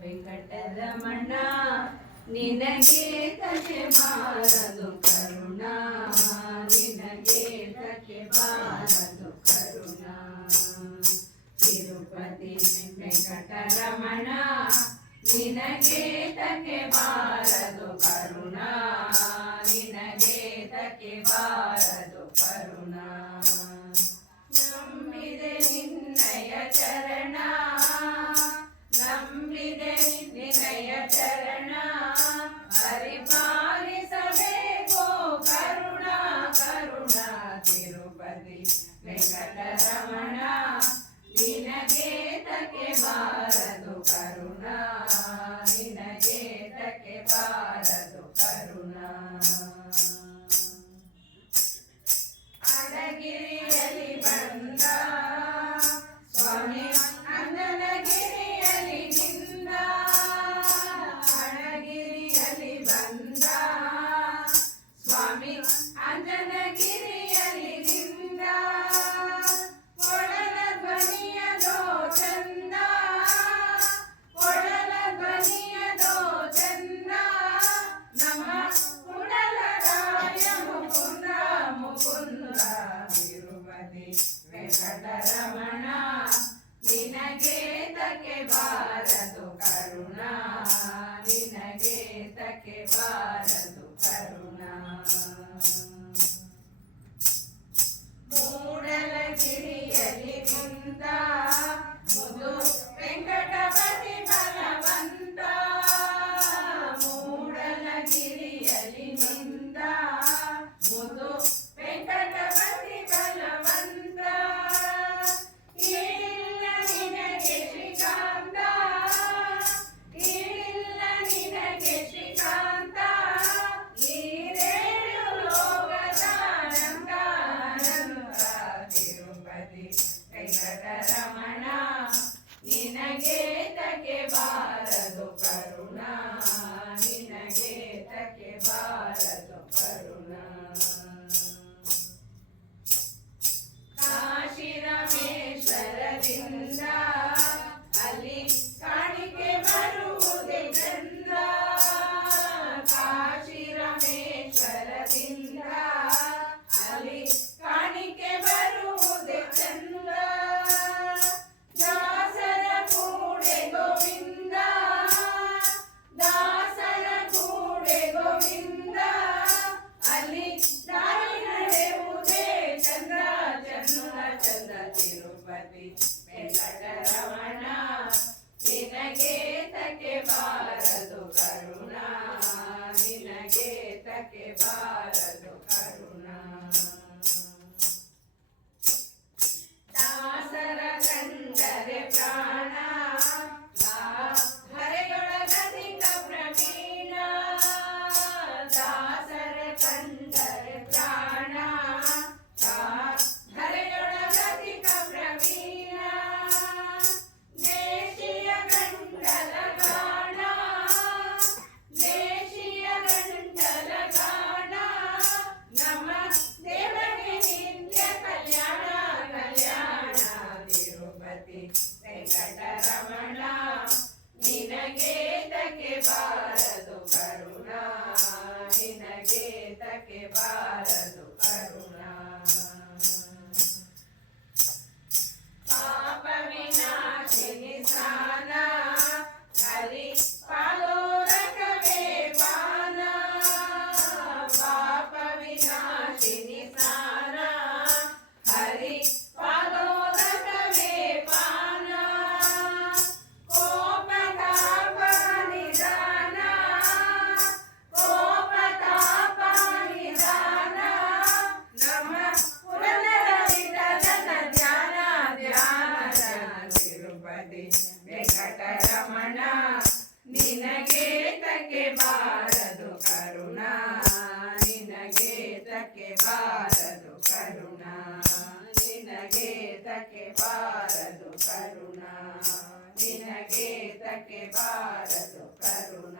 ವೆಂಕಟರಮಣ ನಿನಗೆ ತಲೆ ಮಾರದು ಕರುಣಾ ನಿನಗೆ ಸ್ವಾಮಿ ಅಂಜನಗಿರಿಯಲ್ಲಿ ನಿಂದ ಕೊಡಲ ಧ್ವನಿಯದೋ ಚಂದ ಕೊಡಲ ಧ್ವನಿಯದೋ ಚಂದ ನಮ ಕುಡಲರಾಯ ಮುಕುಂದ ಮುಕುಂದ ತಿರುಪತಿ ವೆಂಕಟರಮಣ, ನಿನಗೆ ತಕ್ಕೆ ಬಾರದು ಕರುಣ, ನಿನಗೆ ತಕ್ಕೆ ಬಾರದು Guevara, no. Bye. ಪತಿ ವೆಂಕಟರಮಣ, ನಿನಗೆ ತಕ್ಕೆ ಬಾರದು ಕರುಣ, ನಿನಗೆ ತಕ್ಕೆ ಬಾರದು ಕರುಣ, ನಿನಗೆ ತಕ್ಕೆ ಬಾರದು ಕರುಣ, ನಿನಗೆ ತಕ್ಕೆ ಬಾರದು ಕರುಣ.